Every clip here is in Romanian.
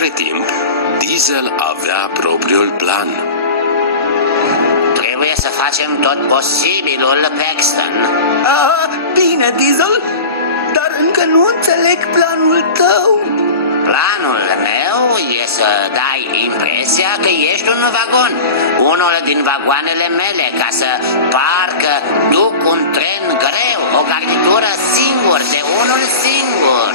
Între timp, Diesel avea propriul plan. Trebuie să facem tot posibilul, Paxton. Bine, Diesel, dar încă nu înțeleg planul tău. Planul meu e să dai impresia că ești un vagon, unul din vagoanele mele, ca să parcă duc un tren greu, o garnitură singur, de unul singur.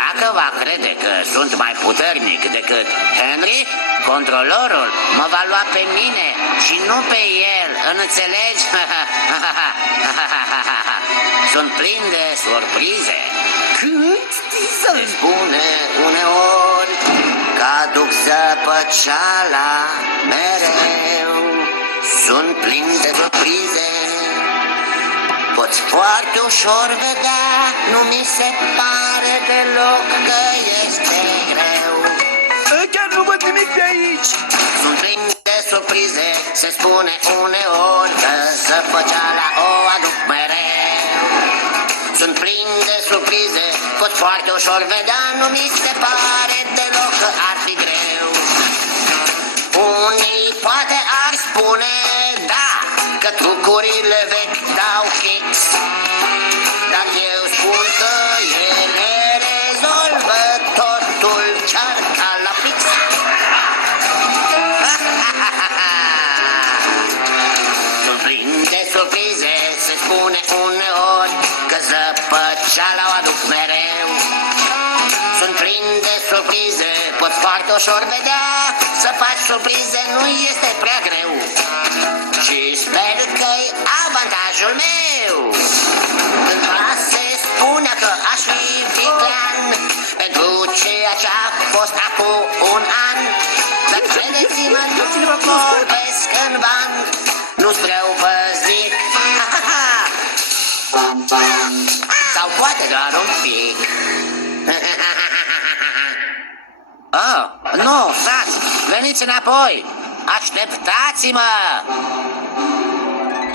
Dacă va crede că sunt mai puternic decât Henry, controlorul mă va lua pe mine și nu pe el, înțelegi? Sunt plin de surprize. Cât, Diesel? Se spune uneori că aduc zăpăceala mereu. Sunt plin de surprize. Poți foarte ușor vedea, nu mi se pare deloc că este greu. Chiar nu văd nimic de aici. Sunt plin de surprize, se spune uneori că zăpăceala o aduc mereu. Sunt plin de surprize, pot foarte ușor vedea, nu mi se pare deloc că ar fi greu. Unii poate ar spune da, că trucurile vechi dau kicks, dar eu spun că ele rezolvă totul chiar ca la fix. Sunt plin de surprize, se spune uneori că zăpăceala o aduc mereu. Sunt plin de surprize, poți foarte ușor vedea, să faci surprize nu este prea greu. Și sper că-i avantajul meu. Cândva se spunea că aș fi viclean pentru ceea ce a fost acum un an. Dar credeți-mă, nu vorbesc în van, nu-ți vreau vă zic. Sau poate doar un pic. Nu, stați, veniți înapoi, așteptați-mă.